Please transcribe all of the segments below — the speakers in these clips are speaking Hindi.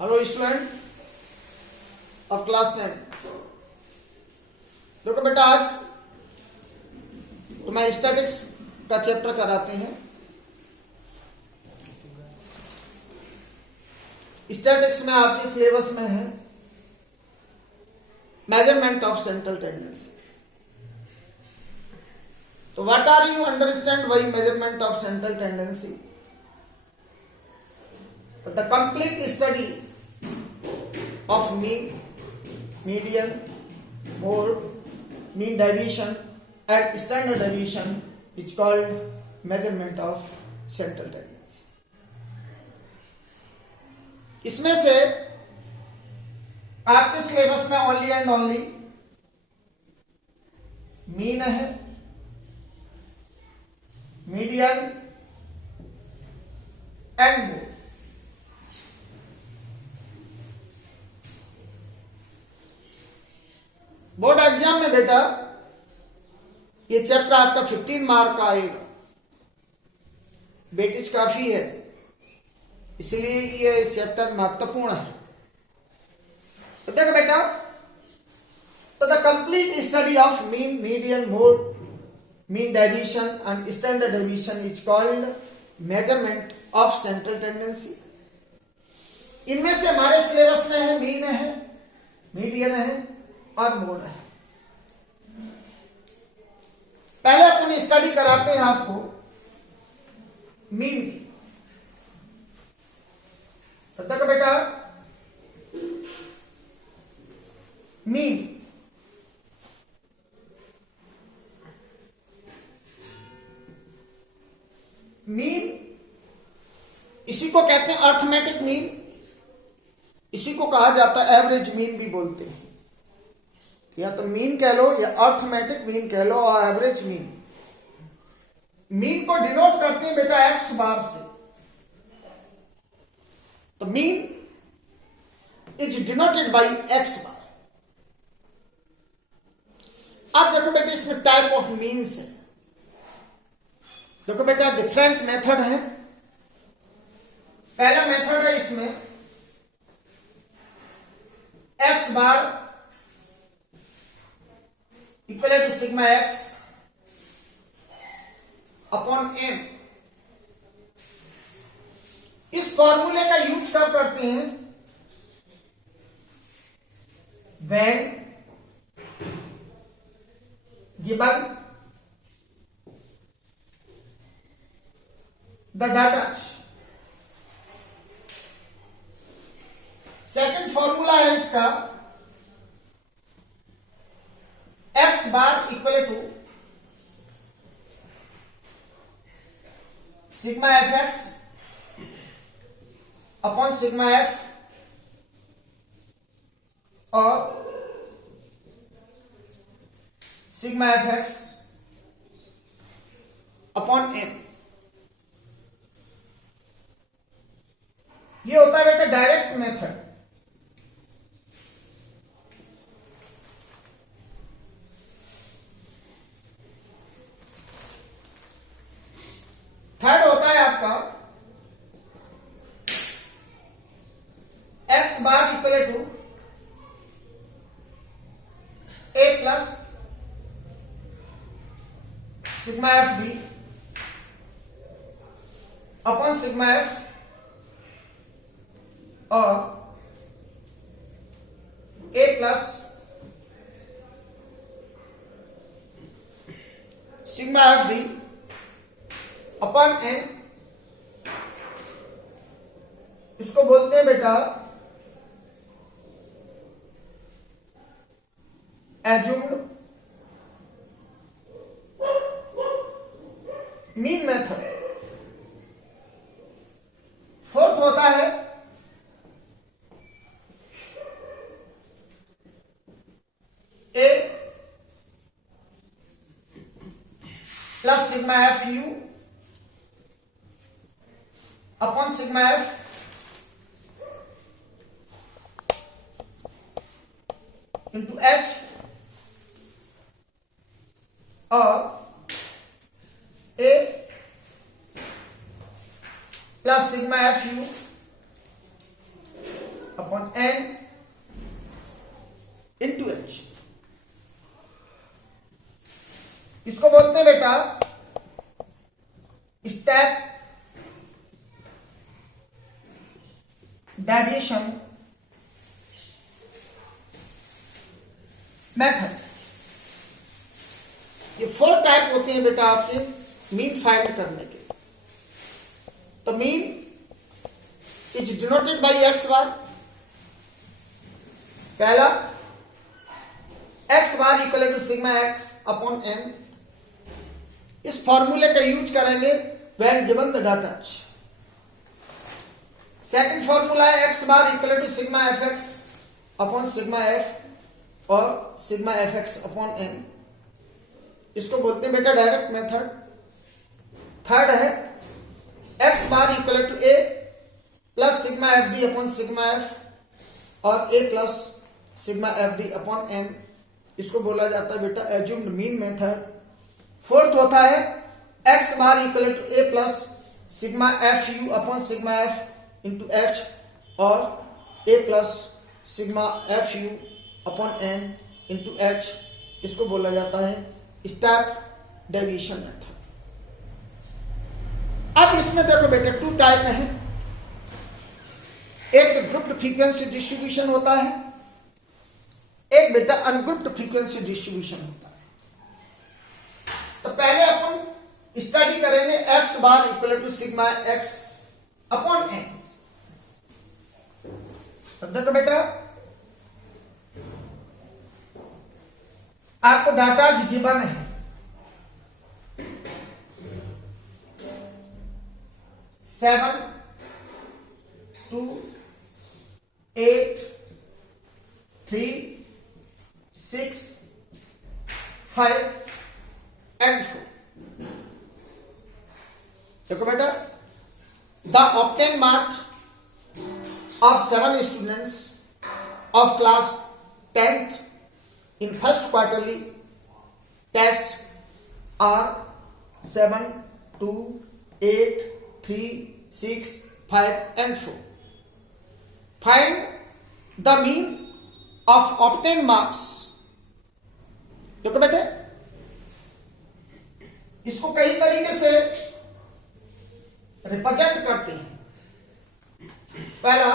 Hello student of class 10। देखो बेटा, आज तुम्हें स्टैटिक्स का चैप्टर कराते हैं। स्टैटिक्स में आपके सिलेबस में है मेजरमेंट ऑफ सेंट्रल टेंडेंसी। तो what are you understand by measurement of central tendency? The complete study of mean, median, mode, mean deviation and standard deviation is called measurement of central tendency. इसमें से आपके सिलेबस में ओनली एंड ओनली मीन है, median and mode. Board exam में बेटा ये चैप्टर आपका 15 मार्क का आएगा। वेटेज काफी है, इसलिए ये चैप्टर महत्वपूर्ण है। तो देखो बेटा, तो the complete study of mean, median, mode, mean deviation and standard deviation is called measurement of central tendency. इनमें से हमारे सिलेबस में है मीन है, मीडियन है और मोड है। पहले अपन स्टडी कराते हैं आपको मीन की। तो देखो बेटा, मीन इसी को कहते हैं अर्थमेटिक मीन, इसी को कहा जाता है एवरेज मीन भी बोलते हैं। या तो मीन कह लो या अर्थमेटिक मीन कह लो और एवरेज मीन। मीन को डिनोट करते हैं बेटा एक्स बार से। तो mean is denoted by X bar. अब देखो बेटा, इसमें टाइप ऑफ मीन्स है। देखो बेटा, डिफरेंट मेथड है। पहला मेथड है इसमें X bar equal to sigma x upon M. इस फॉर्मूले का यूज कब करते हैं? When given the data. Second formula है इसका X bar equal to sigma F x upon sigma F और sigma F x upon M. ये होता है बेटा डायरेक्ट मेथड। थर्ड होता है आपका x bar equal to a plus sigma f b upon sigma F और a plus sigma F D upon N. इसको बोलते हैं बेटा एज्यूम्ड मीन मेथड। फोर्थ होता है a plus sigma f u upon sigma f into h और a plus sigma f u upon n into h. इसको बोलते हैं बेटा स्टेप डेविएशन मेथड। ये 4 टाइप होते हैं बेटा आपके मीन फाइंड करने के। तो mean is denoted by x bar. पहला x bar equal to sigma x upon n. इस फॉर्मूले का यूज करेंगे when given the data. Second formula है x bar equal to sigma F x upon sigma F और sigma F x upon N. इसको बोलते हैं बेटा डायरेक्ट मेथड। थर्ड है x bar equal to a plus sigma F D upon sigma F और a plus sigma F D upon N. इसको बोला जाता है बेटा एज्यूम्ड मीन मेथड। फोर्थ होता है x bar equal to a plus sigma f u upon sigma f into h और a plus sigma f u upon n into h. इसको बोला जाता है स्टेप डेविएशन मेथड। अब इसमें देखो बेटा 2 टाइप है। एक ग्रुप्ड फ्रीक्वेंसी डिस्ट्रीब्यूशन होता है, एक बेटा अनग्रुप्ड फ्रीक्वेंसी डिस्ट्रीब्यूशन होता है। तो पहले अपन स्टडी करेंगे X bar equal to sigma x upon N. देखो बेटा आपको डाटा गिवन है 7, 2, 8, 3, 6, 5 and 4। देखो बेटा the obtain mark of 7 students of class 10th in first quarterly test are 7, 2, 8, 3, 6, 5 and 4. Find the mean of obtained marks। देखो बेटे इसको कई तरीके से रिप्रेजेंट करते हैं। पहला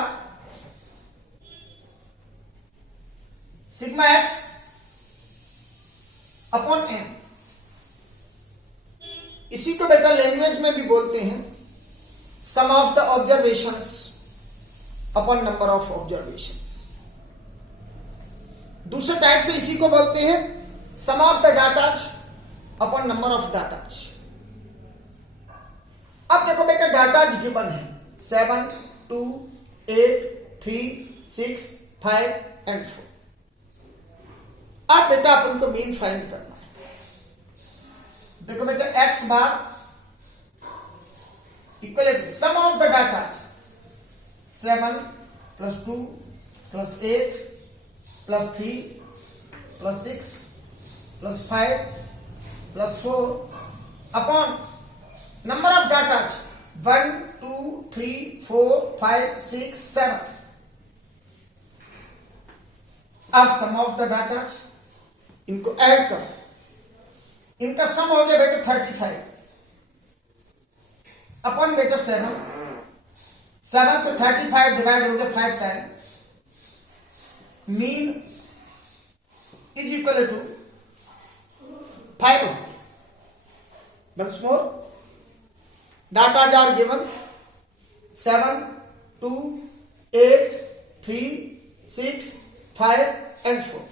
सिग्मा एक्स अपॉन एन। इसी को बेटा लैंग्वेज में भी बोलते हैं sum of the observations upon number of observations. दूसरे टाइप से इसी को बोलते हैं sum of the datas upon number of datas. अब देखो बेटा डाटाज गिवन है 7, 2, 8, 3, 6, 5 and 4। अब बेटा अपन को मीन फाइंड करना है। देखो बेटा X bar equal to sum of the data 7 plus 2 plus 8 plus 3 plus 6 plus 5 plus 4 upon number of data 1, 2, 3, 4, 5, 6, 7। अब सम ऑफ द डाटा इनको ऐड करो। इनका सम हो गया बेटा 35 अपन बेटा 7 से 35 डिवाइड हो गया 5 time. Mean is equal to 5 हो गया। Once more datas are given 7, 2, 8, 3, 6, 5 and 4।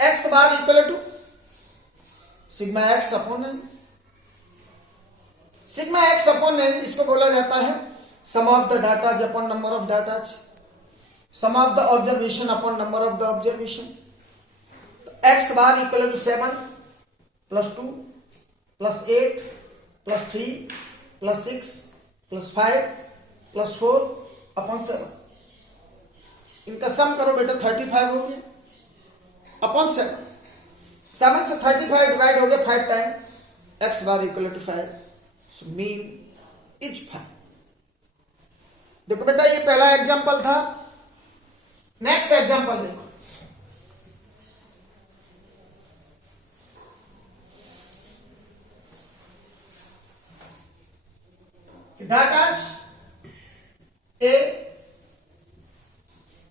X bar equal to sigma x upon n. Sigma x upon N इसको बोला जाता है sum of the datas upon number of datas, sum of the observation upon number of the observation. X bar equal to 7 plus 2 plus 8 plus 3 plus 6 plus 5 plus 4 upon 7। इनका सम करो बेटा 35 हो गया अपॉन 7। 7 से 35 डिवाइड हो गया 5 time. X bar equal to 5। So mean is 5। देखो बेटा ये पहला एग्जांपल था। नेक्स्ट एग्जांपल देखो, data A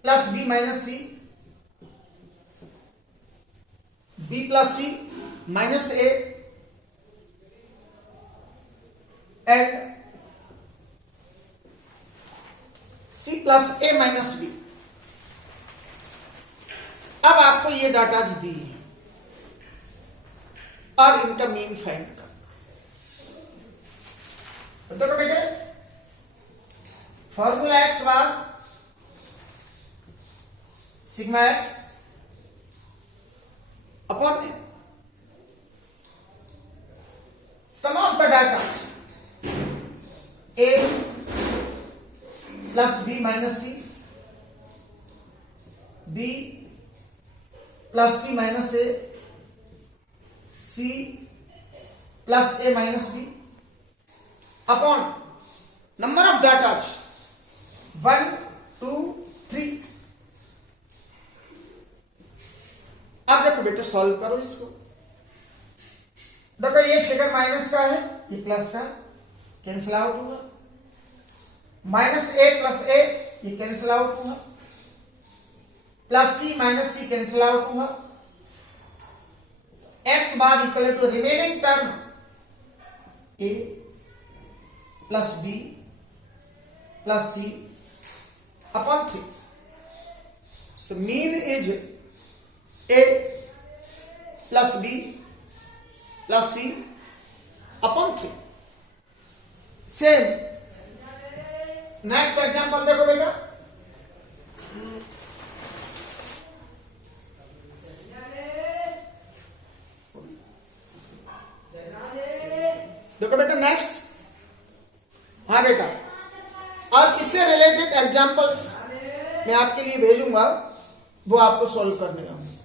plus B minus C, B plus C minus A and C plus A minus B. अब आपको ये डाटा दी है और इनका मीन फाइंड करना। देखो बेटे, formula X bar sigma x upon A, sum of the data A plus B minus C, B plus C minus A, C plus A minus B upon number of data 1 2 3। अब देखो बेटे सॉल्व करो इसको। देखो ये फिगर माइनस का है, ये प्लस का, कैंसिल आउट हुआ। माइनस ए प्लस ए ये कैंसिल आउट हुआ, plus C minus C cancel out हुआ। X bar equal to remaining term A plus B plus C upon 3। So mean is A plus B plus C upon 3। Same next example देखो बेटा, देखो बेटा नेक्स्ट। हाँ बेटा, अब इससे रिलेटेड एग्जांपल्स मैं आपके लिए भेजूंगा, वो आपको सॉल्व करने होंगे।